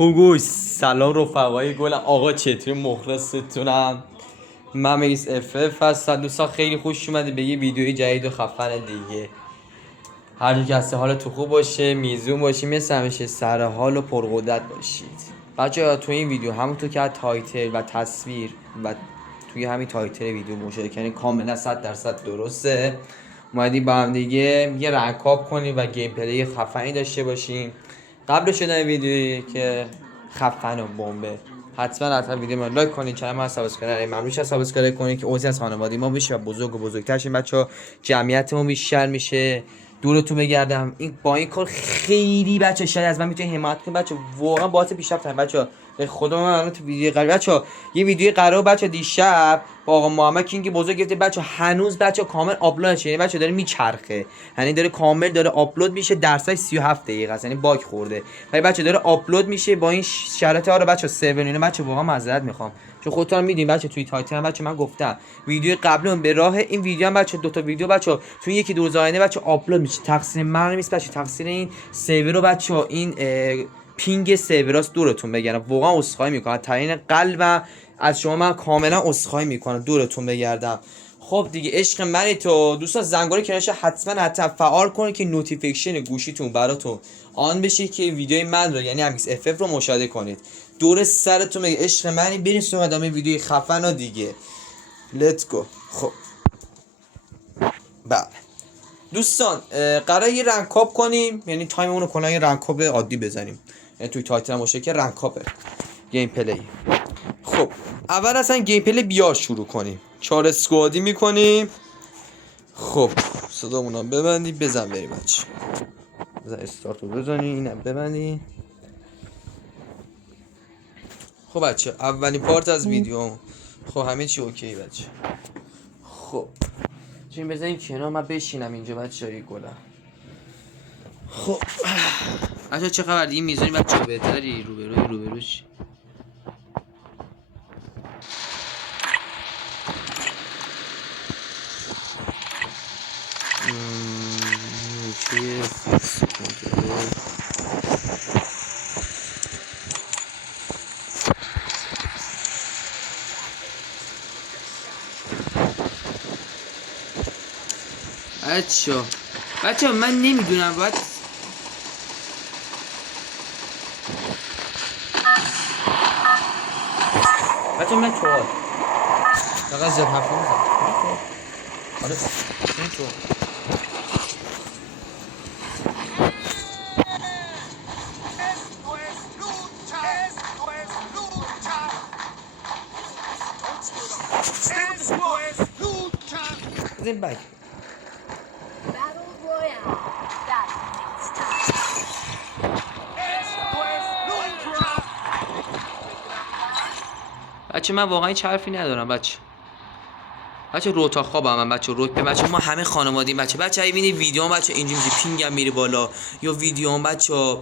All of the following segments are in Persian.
خوگوش سلام رفقای گل آقا چطوری مخلصتونم. من میس اف هستم. دوستان خیلی خوش اومدید به یه ویدیوی جدید و خفن دیگه. هر کی هسته حال تو خوب باشه، میزون باشی، مثل همیشه سر حال و پرقدرت باشید. بچه‌ها تو این ویدیو همونطور که تایتل و تصویر و توی همین تایتل ویدیو مشاهده کردین کاملا 100% درسته. اومدیم با هم دیگه یه رنکاپ کنیم و گیم پلی خفنی داشته باشیم. قبل شدن ویدیویی که خفن و بمبه حتما ویدیو ما لایک کنید، چنل ما سابسکرایب ممنون شه سابسکرایب کنید که عضو از خانواده ما بشه و بزرگ و بزرگتر شیم. بچه‌ها جمعیتمون بیشتر میشه، دورتون بگردم. این با این کار خیلی بچه شاید از من میتونید حمایت کنید بچه، واقعا باعث پیشرفت بچه. به خدا من تو ویدیو قرار بچه، یه ویدیو قرار بچه دیشب با آقا محمد کینگ بزرگ گرفته بچه، هنوز بچه کامل آپلود نشده، یعنی بچه داره میچرخه، یعنی داره کامل داره آپلود میشه، درصدش 37 دقیقه است، یعنی باگ خورده ولی بچه داره آپلود میشه. با این شرایط ها رو بچه 7 اینه بچه واقعا معذرت میخوام، چون خودتون میدین بچه توی تایتل هم بچه من گفتم ویدیو قبلمون به راه این ویدیو هم بچه دو تا ویدیو بچه توی یکی دو روز آینده بچه آپلود میشه. تقصیر من نیست بچه، تقصیر این سرور رو بچه، این پینگ سروراست. دورتون بگردم، واقعا عذرخواهی میکنم ترین قلبم از شما، من کاملا عذرخواهی میکنم، دورتون بگردم. خب دیگه عشق منی تو دوستان، زنگوله کنارش حتما فعال کنید که نوتیفیکیشن گوشیتون براتون آن بشه که ویدیوی من رو یعنی امیکس اف رو مشاهده کنید. دور سرتون بگه عشق منی. بریم سراغ ادامه ویدیوی خفن و دیگه. لیتس گو. خب بله دوستان، قرار یه رنکاپ کنیم، یعنی تایممون رو کلا یه رنکاپ عادی بزنیم، یعنی توی تایتل هم باشه که رنکاپ گیم پلی. خب اول اصلا گیم پلی بیا شروع کنیم، 4 اسکوادی میکنیم. خب صدامون هم ببندی، بزن بریم بچه، بزن استارت رو بزنی، اینم ببندی. خب بچه اولین پارت از ویدیو. خب همه چی اوکی بچه. خب چون بزنیم کنار، من بشینم اینجا بچه های گلم. خب بچه چه خبر دیگه، میزونی بچه بهتری روبروش. اوکی. بچه من نمیدونم باید بچه من توال فقط زد حرف نمیزد. آره این تو زین بک بچه. من واقعا هیچ حرفی ندارم بچه. رو اتاق خوابم من بچه، بچه ما همه خانوادگی بچه اگه میبینی ویدیو هم بچه اینجوری میشه پینگم میره بالا، یا ویدیو هم بچه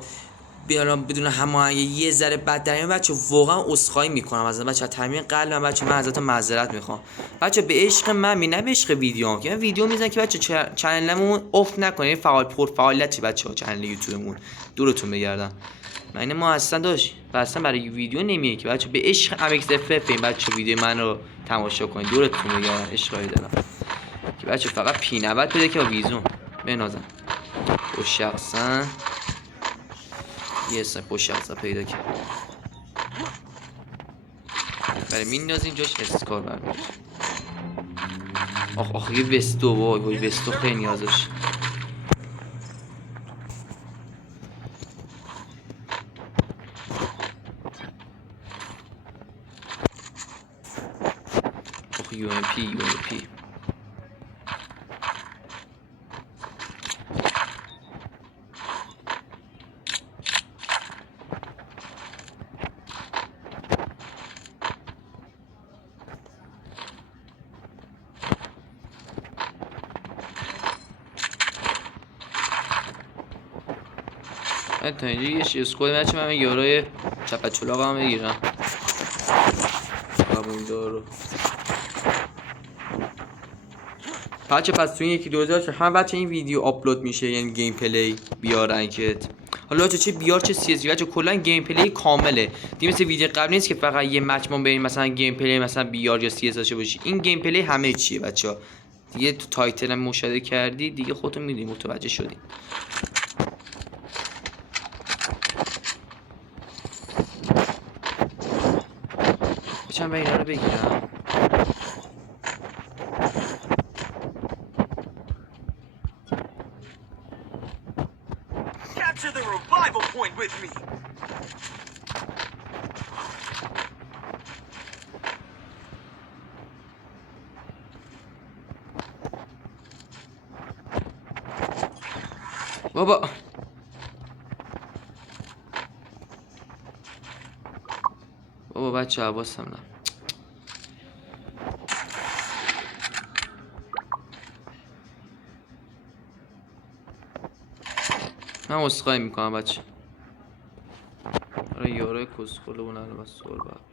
بیارم بدون هماهنگی یه ذره بد در میاد بچه، واقعا عذرخواهی میکنم از بچه، از تمام قلبم بچه من ازتون معذرت میخوام بچه. به عشق من نه به عشق ویدیو که من ویدیو میزنم که بچه چنلمون افت نکنه، فعالیتی بچه چنل یوتیوبمون. دورتون بگردم. من ما اصلا داشت اصلا برای ویدیو نمیه که بچه، به عشق امیکس اف این بچه ویدیو من رو تماشا کنید. دورتون بگردم، عشقای دلم که بچه فقط پی 90 بده که با ویزون بنازم و شخصا یه اسم پشت شخصا پیدا کرد برای میندازیم جاش اسکار برمید. آخ یه وستو، وای وستو خیلی نیازش. آخ یو ام پی تا اینجا یه اسکواد بچه، من یارای چپچلاق هم بگیرم قبول دارو بچه. پس تو این یکی 2000 هم بچه این ویدیو آپلود میشه، یعنی گیم پلی بیارن که حالا چه بیار چه سی اس بچا کلا گیم پلی کامله دیگه. مثل ویدیو قبل نیست که فقط یه مچ ما بریم مثلا گیم پلی مثلا بیار یا سی اس داشته باشی. این گیم پلی همه چیه بچا دیگه. تو تایتل هم مشاهده کردی دیگه، خودتون میدونید متوجه شدین. بچم اینا رو بگیرم. Capture the revival point with me. بابا بچه حواسم نه. من عذرخواهی میکنم بچه. آره یارای کسخله اون الان بس سوال باید.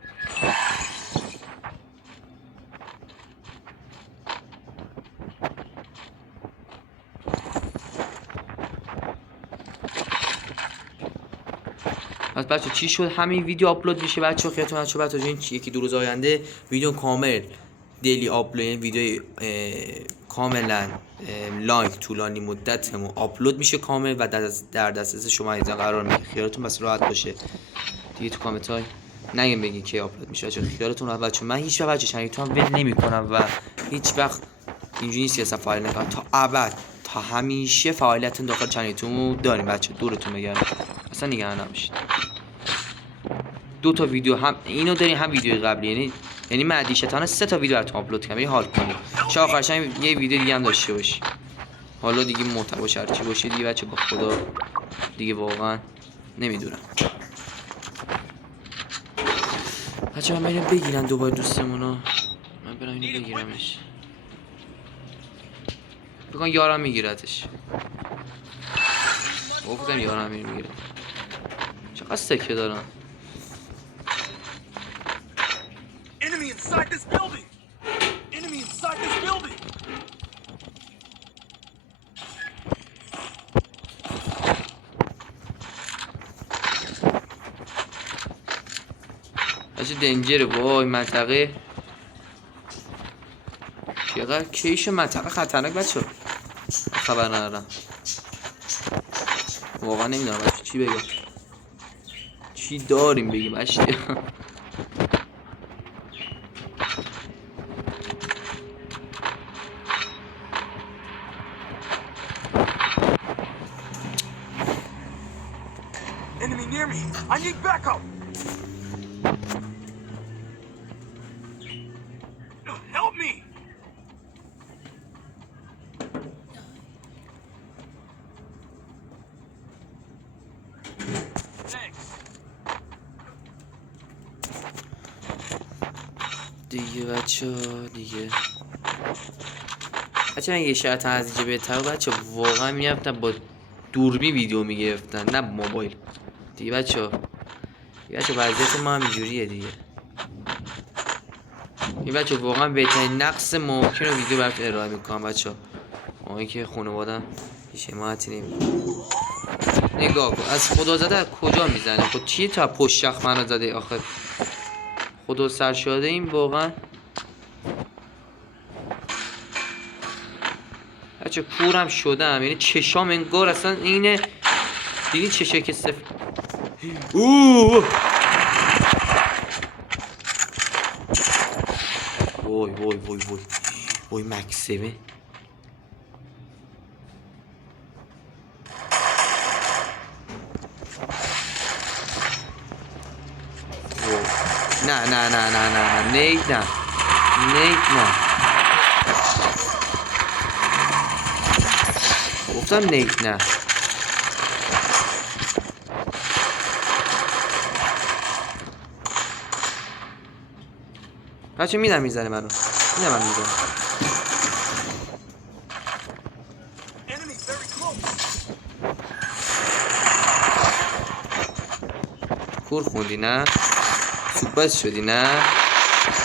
پس بچه چی شد؟ همین ویدیو آپلود میشه بچه. خیلیتون بچه این یکی دو روز آینده ویدیو کامل دیلی آپلود، ویدیو کاملا لایو طولانی مدتمون آپلود میشه کامل و در دسترس شما عزیزان قرار میگیره. خیالتون بس راحت باشه دیگه. تو کامنت های نگیم بگین کی آپلود میشه بچه. خیالتون راحت بچه. من هیچ وقت بچه چنلتون ول نمیکنم و هیچ وقت اینجوری نیست که اصلا فعالیت نکنم. تا ابد تا همیشه فعالیت داخل چنلتون داریم بچه. دورتون بگردم اصلا نگران نباشید. دو تا ویدیو هم اینو داریم هم ویدیو قبلی، یعنی معدیشتانه 3 تا ویدیو براتون آپلود کردم. حال کنید چه آخرش یه ویدیو دیگه هم داشته باشی. حالا دیگه محتوا چی باشه دیگه بچه با خدا دیگه واقعا نمیدونم. بچه من بریم بگیرن دوباره دوستمونو. من برم اینو بگیرمش. بگن یارم میگیرتش. گفتم یارم میگیره. چقدر سکه دارم. Enemy inside this building. Enemy inside this building. بچه دنجره وای منطقه. چقدر کیش منطقه خطرناک بچه. خبر ندارم واقعا نمیدونم بچه چی بگم. چی داریم بگیم بچه. Enemy near me. I need backup. Help me. Thanks. دیگه بچه دیگه من یه شرط از اینجا بهتر بچه واقعا میرفتن با دوربین ویدیو میگرفتن نه موبایل دیگه بچه. وضعیت ما هم اینجوریه دیگه. این بچه واقعا بهترین نقص ممکن رو ویدیو برات ارائه میکنم بچه. اونایی که خانوادم هیچ حمایتی نمیکنه. نگاه کن از خدا زده از کجا میزنه؟ خب چیه تا پشت شخ منو زده آخر؟ خدا سر شده این واقعا بچه. کورم شدم یعنی چشام انگار اصلا اینه. دیدی چشه که صفر. وای وای وای وای وای مکسمه. نه نه نه نه نه نیت نه نیت نه گفتم نیت نه. بچه میدم میزنه منو. میدم من میزنه. کور خوندی نه؟ سوپاس شدی نه؟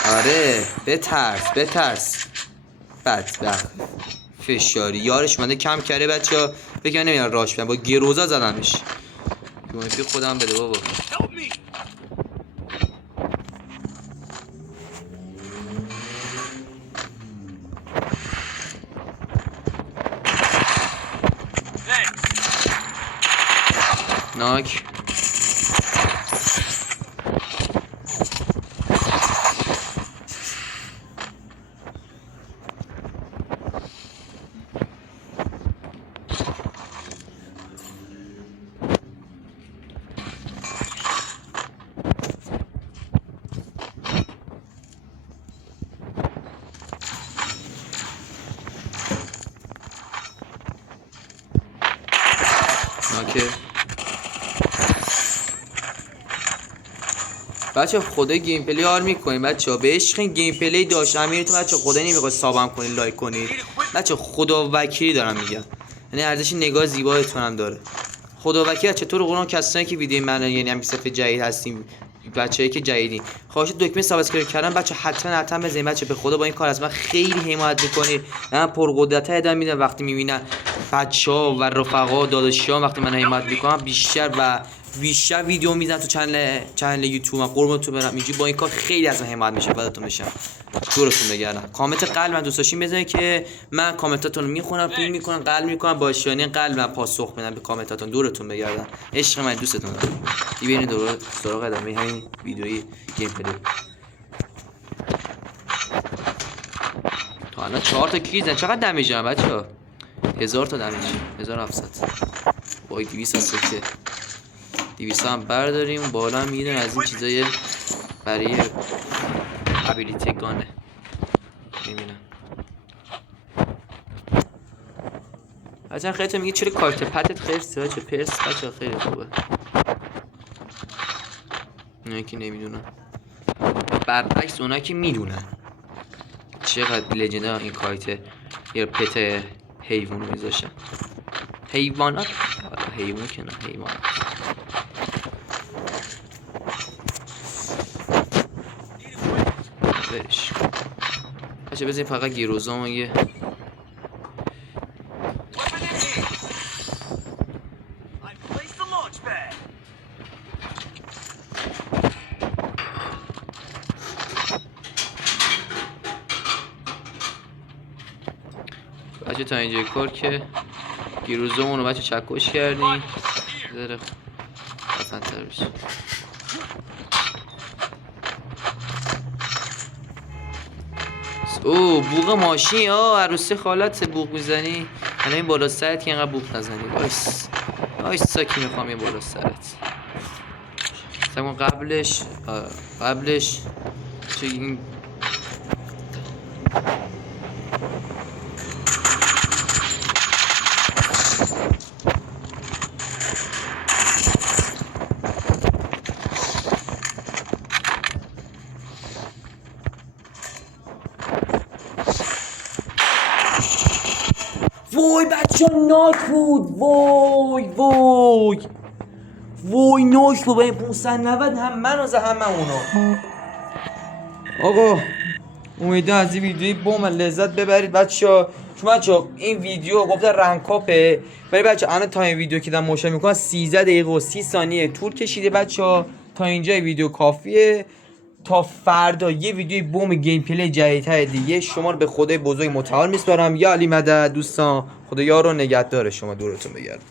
آره بترس بدبخت فشاری. یارش منده کم کرده بچه ها. بگم نمیان راش بدن با گروزا زدنش. UMP خودم بده بابا. Help me! ناک. اوکی بچه خدا گیم پلی حال میکنیم بچه ها، به عشق این گیم پلی داشت امیرتون بچه خدا نمیخواد سابم کنید لایک کنید بچه، خدا وکیلی دارم میگم، یعنی ارزش نگاه زیبایتون هم داره. خدا وکیلی چطور قرآن کسانی که ویدیو من یعنی هم صفحه جدید هستیم، بچه‌ای که جدیدین خواهش دکمه سابسکرایب کردن بچه حتما بزنید بچه، به خدا با این کار از من خیلی حمایت میکنید. من پرقدرت‌تر ادامه میدم وقتی میبینم بچه‌ها و رفقا داداشیام وقتی من حمایت میکنم بیشتر ویدیو میزنم تو چنل یوتیوبم. قربونتون برم، اینجوری با این کار خیلی از من حمایت میشه، بدتون میشم. دورتون بگردم. کامنت قلب من دوست داشتین بزنید که من کامنتاتون رو میخونم، پین میکنم، قلب میکنم، با شانه قلب من پاسخ بدم به کامنتاتون. دورتون بگردم. عشق من، دوستتون دارم. ببینید دوباره سراغ ادامه همین ویدیوی گیم پلی. تا الان 4 تا کیل زدن. چقدر دمیج دارم بچه‌ها؟ 1000 تا دمیج، 1700 با 200 سکه. 200 هم برداریم بالا هم میدون از این چیزای برای ابیلیتی گانه. میبینم بچه خیلی تو میگه چرا کارت پتت خیلی بچه پرس بچه خیلی خوبه. اونایی که نمیدونن برعکس اونایی که میدونن چقدر لجنده این کارت یه پت حیوان میذاشن. حیوانات حیوان که نه حیوانات. برش بچه بزنیم فقط گیروزامو یه بچه تا اینجای کار که گیروزامون رو بچه چکش کردیم ذره خفن‌تر بشه. اوه بوق ماشین، عروسی خالت بوق میزنی. الان این بالا سرت که اینقدر بوق نزنی. وایس ساکی میخوام این بالا سرت. مثلا قبلش چه این وای بچه ناک بود. وای ناک بود. این 590 هم منو زد هم اونو. آقا امیدوارم از این ویدیوی بوم لذت ببرید بچه. شما بچه این ویدیو گفته رنکاپه، ولی بچه الان تا این ویدیو که دارم موشن میکنم 13 دقیقه و 30 ثانیه طول کشیده بچه. تا اینجا ویدیو کافیه. تا فردا یه ویدیوی بوم گیم پلی جدیدتر دیگه شما رو به خدای بزرگ متعال میسپارم. یا علی مدد دوستان، خدا یار و نگهدار شما. دورتون بگردم.